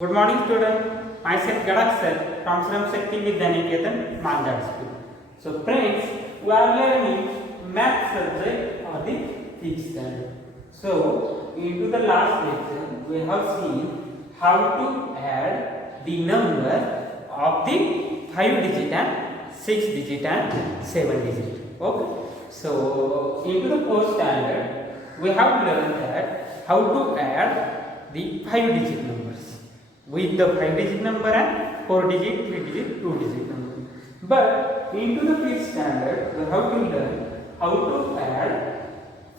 Good morning, student. Myself Gadak sir from Subsraction Vidyaniketan, Manjad School. So, friends, we are learning math subject of the fifth standard. So, into the last lecture, we have seen how to add the number of the 5-digit and 6-digit and 7-digit. Okay. So, into the fourth standard, we have learned that how to add the 5-digit numbers with the 5-digit number and 4-digit, 3-digit, 2-digit number. But into the fifth standard, we have to learn how to add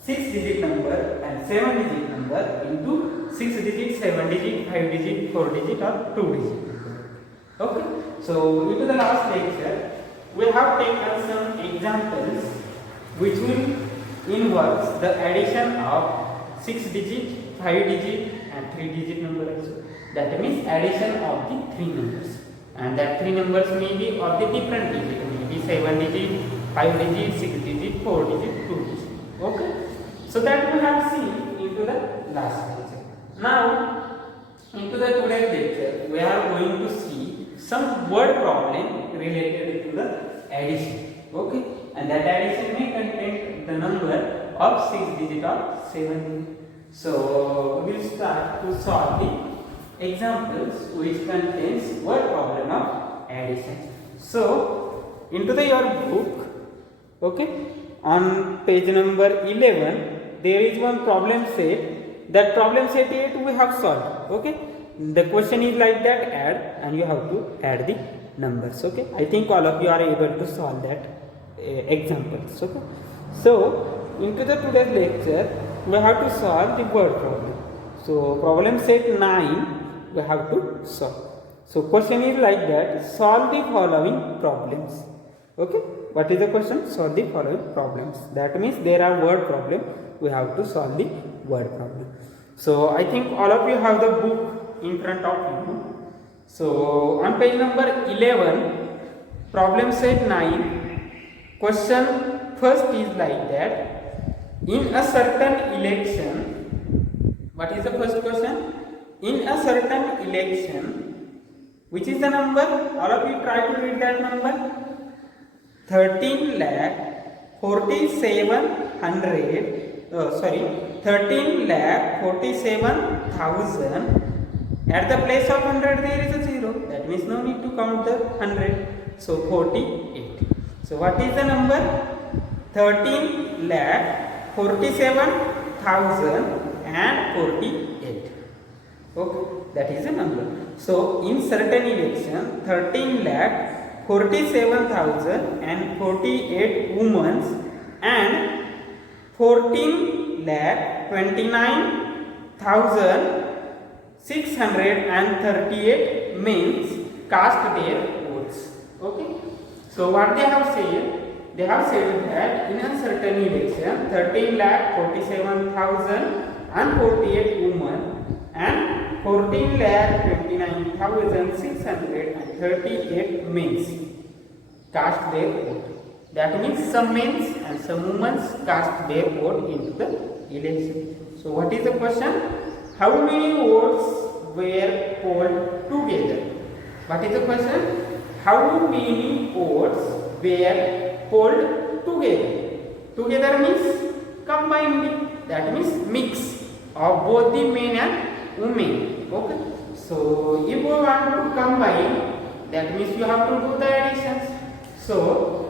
6-digit number and 7-digit number into 6-digit, 7-digit, 5-digit, 4-digit or 2-digit number. Okay. So into the last lecture, we have taken some examples which will involve the addition of 6-digit, 5-digit and 3-digit number also. That means addition of the 3 numbers, and that 3 numbers may be of the different digit, maybe 7-digit, 5-digit, 6-digit, 4-digit, 2-digit. Okay. So that we have seen into the last lecture. Now into the today's lecture, we are going to see some word problem related to the addition. Okay. And that addition may contain the number of 6-digit or 7-digit. So we will start to solve the examples which contains word problem of addition. So into the your book, okay, on page number 11 there is one problem set. That problem set 8 we have solved. Okay, the question is like that, add, and you have to add the numbers. Okay, I think all of you are able to solve that examples. Okay, so into the today's lecture we have to solve the word problem. So problem set 9 we have to solve. So question is like that, solve the following problems. Okay, what is the question? Solve the following problems. That means there are word problem, we have to solve the word problem. So I think all of you have the book in front of you. So on page number 11, problem set 9, question first is like that, in a certain election, what is the first question? In a certain election, which is the number? All of you try to read that number. 13 lakh 47,000. At the place of 100 there is a 0. That means no need to count the 100. So 48. So what is the number? 13 lakh 47,048. Okay, that is a number. So in certain election, 13 lakh 47,048 women and 14 lakh 29,638 men cast their votes. Okay. So what they have said? They have said that in a certain election, 13 lakh 47,048 women and 14 lakh 29,638 men cast their vote. That means some men and some women cast their vote into the election. So what is the question? How many votes were polled together? What is the question? How many votes were polled together? Together means combined. That means mix of both the men and women. Okay. So if we want to combine, that means you have to do the additions. So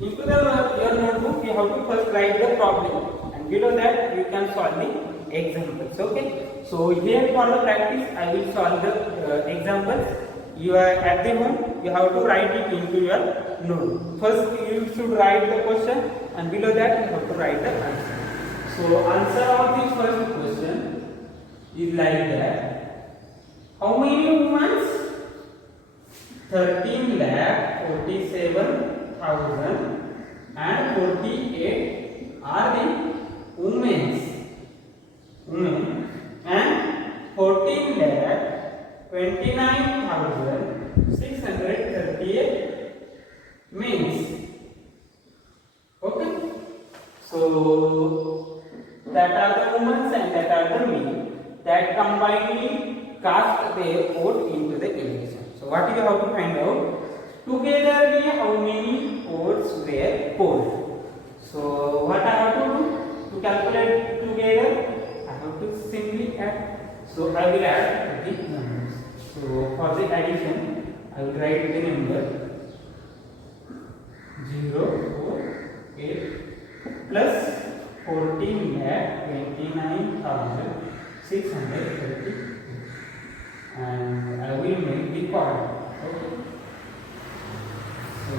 into your notebook you have to first write the problem, and below that you can solve the examples. Okay. So here for the practice I will solve the examples. You are at the home, you have to write it into your notebook. First you should write the question, and below that you have to write the answer. So answer of the first question is like that. How many women? 13 lakh 47,048 are the women, and 14 lakh 29,638 men. Okay. So that are the women and that are the men. That combinedly cast their vote into the election. So what you have to find out? Together how many votes were polled. So what I have to do to calculate together? I have to simply add. So I will add the numbers. So for the addition, I will write the number 048 plus 14,29,630, and I will make the column. Okay. So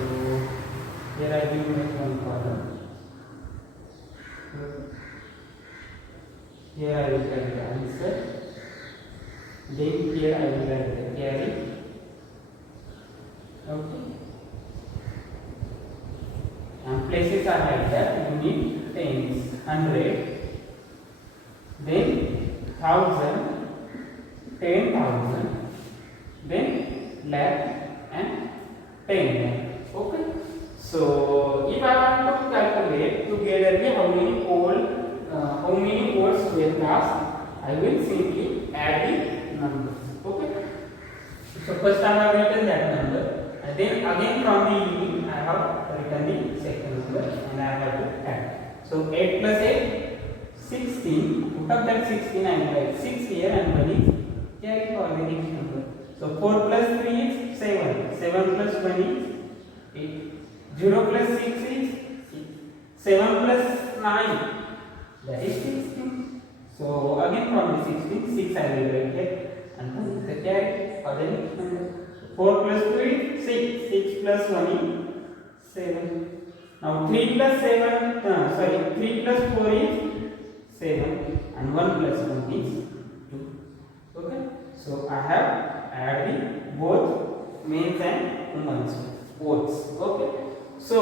here I will make one column. Here I will write the answer. Then here I will write the carry. Okay. And places are like that. You need tens, 100, then 1000, 10,000, then lakh and 10 lakh. Okay. So if I want to calculate together how many votes were cast, I will simply add the numbers. Okay. So first I have written that number, and then again from the union I have written the second number, and I have to add. So 8 plus 8, 16. Put up that 16 and write 6 here, and 1 is carry for the next number. So 4 plus 3 is 7. 7 plus 1 is 8. 0 plus 6 is 6. 7 plus 9, that is 16. So again from the 16, 6 I will write here, and put the carry for the next number. 4 plus 2 is 6. 6 plus 1 is 7. Now 3 plus 4 is 7, and 1 plus 1 is 2. Okay. So I have added both men's and women's votes. Okay. So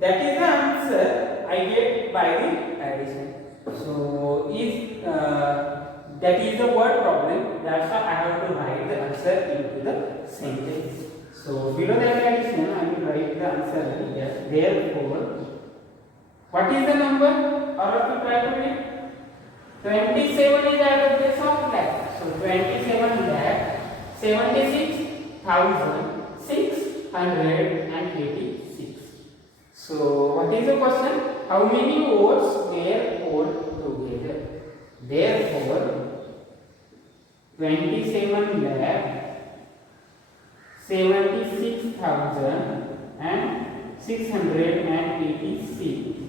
that is the answer I get by the addition. So that is the word problem. That's why I have to write the answer into the sentence. So below the addition, I will write the answer here. Therefore, what is the number? Or to calculate? 27 is at the place of lakh. So 27 lakh 76,686. So what is the question? How many votes were polled together? Therefore, 27 lakh 76,686.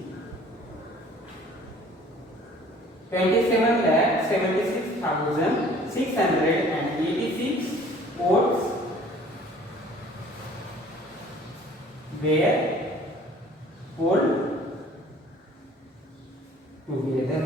27 lakh 76,686 votes were polled together.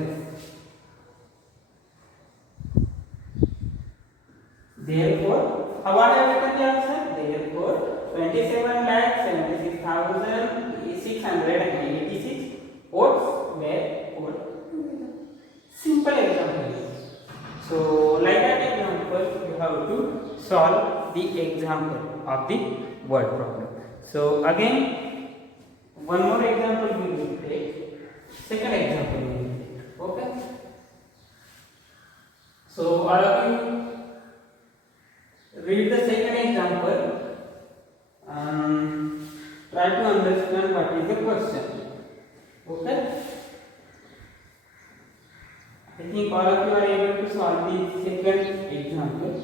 Therefore, how are I written the answer? Therefore, 27 lakh 76,686 votes were polled together. Simple example. So, like that example, you have to solve the example of the word problem. So, again, one more example we will take. Second example we will take. Okay. So, all of you read the second example and try to understand what is the question. Okay. I think all of you are able to solve the second example.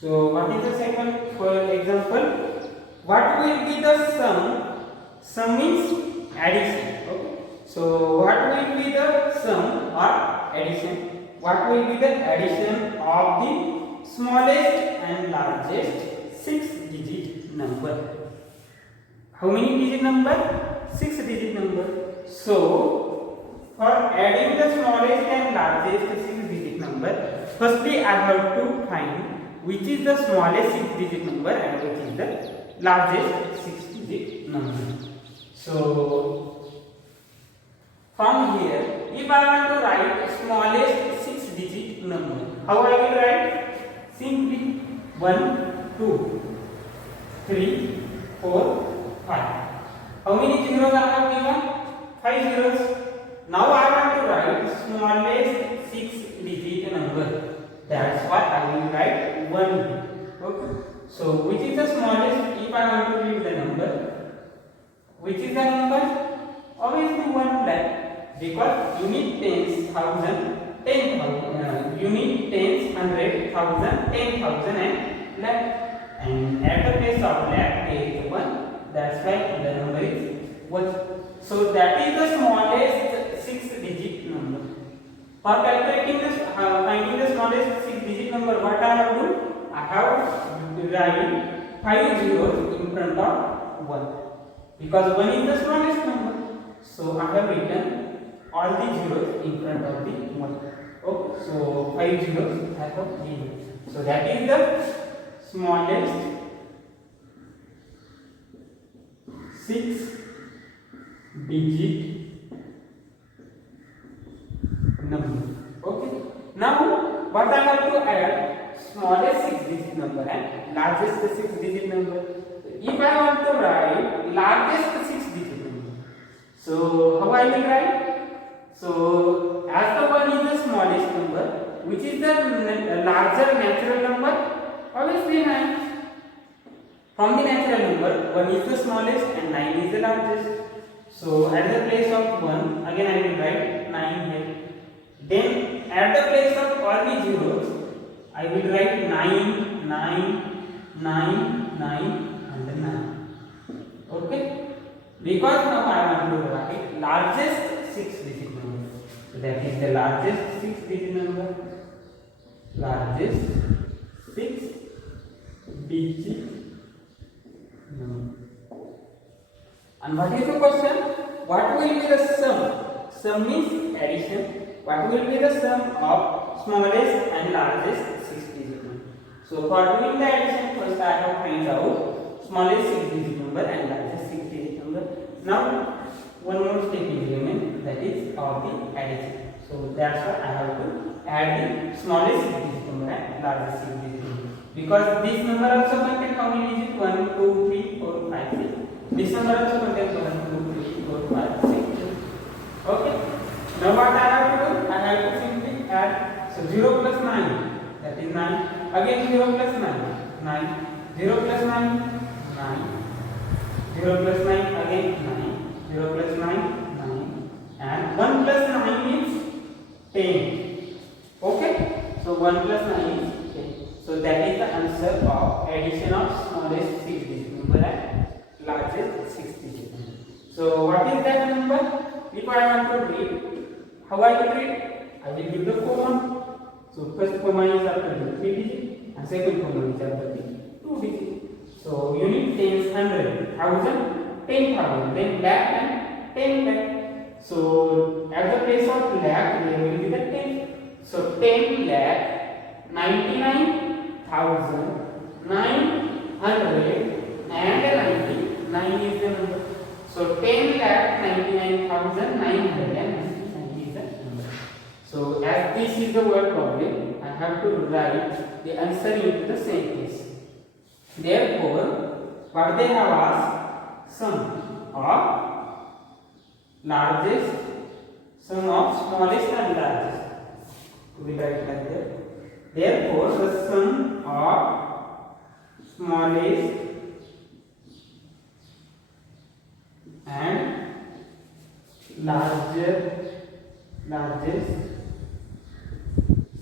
So what is the second example? What will be the sum? Sum means addition. Okay. So what will be the sum or addition? What will be the addition of the smallest and largest 6-digit number? How many digit number? 6-digit number. So, for adding the smallest and largest 6-digit number, firstly I have to find which is the smallest 6-digit number and which is the largest 6-digit number. So, from here, if I want to write smallest 6-digit number, how I will write? Simply 1, 2, 3, 4, 5. How many zeros I have given? 5 zeros. Now I want to write smallest here. Okay. So which is the smallest? If I want to read the number, which is the number? Obviously 1 lakh, because unit tens, thousand, 10,000, unit tens, 100, 1,000, 10,000 and lakh. And at the place of lakh there is 1. That's why the number is 1. So that is the smallest 6-digit number. For calculating this, finding the smallest 6-digit number, what I have to do? I have to write 5 zeros in front of 1, because 1 is the smallest number. So I have written all the zeros in front of the 1. Okay, so 5 zeros I have given. So that is the smallest 6-digit number. Okay. Now what I have to add? Smallest 6-digit number and largest 6-digit number. If I want to write largest 6-digit number, so how I will write? So as the 1 is the smallest number, which is the larger natural number? Obviously 9. From the natural number, 1 is the smallest and 9 is the largest. So at the place of 1, again I will write 9 here. Then at the place of all the zeros, I will write 9, 9, 9, 9 and 9. Okay? Because now I want to write largest 6-digit number. So that is the largest 6-digit number. Largest 6-digit number. And what is the question? What will be the sum? Sum means addition. What will be the sum of smallest and largest 6-digit number? So for doing the addition, first I have to find out smallest 6-digit number and largest 6-digit number. Now one more step is remain, that is of the addition. So that's why I have to add the smallest 6-digit number and largest 6-digit number. Because this number also contains how many digits? 1, 2, 3, 4, 5, 6. This number also contains 1, 2, 3, 4, 5, 6. Okay. Now what I have to do? I have to simply add. So 0 plus 9, that is 9. Again 0 plus 9, 9. 0 plus 9, 9. 0 plus 9, again 9. 0 plus 9, 9. And 1 plus 9 is 10. Okay? So 1 plus 9 is 10. So that is the answer of addition of smallest 6-digit number and largest 6-digit number. So what is that number? If I want to read, how I will read? I will give the comma. So first comma is after the 3 digit and second comma is after the 2 digit. So unit tens, 100, 1,000, 10,000, then lakh and 10 lakh. So at the place of lakh there will be the 10. So 10 lakh 99,999 is the number. So 10 lakh 99,999 is the number. So as this is the word problem, I have to write the answer into the sentence. Therefore, what they have asked, sum of largest, sum of smallest and largest. We write like that. Therefore, the sum of smallest and largest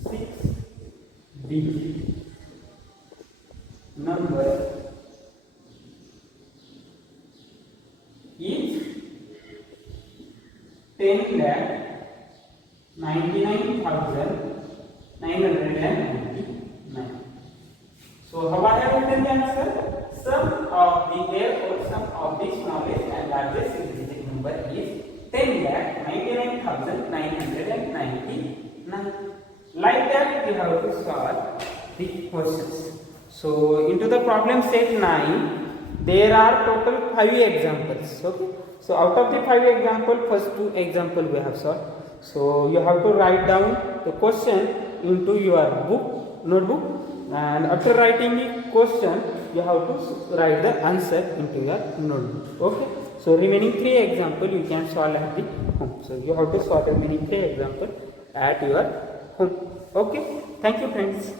6-digit number is 10,99,999. So how I have written the answer? Sum of the smallest and largest 6-digit number is 10,99,999. Like that we have to solve the questions. So into the problem set 9, there are total 5 examples. Okay. So out of the 5 examples, first 2 examples we have solved. So you have to write down the question into your notebook, and after writing the question, you have to write the answer into your notebook. Okay. So remaining 3 examples you can solve at the home. So you have to solve the remaining 3 examples at your home. Okay. Thank you, friends.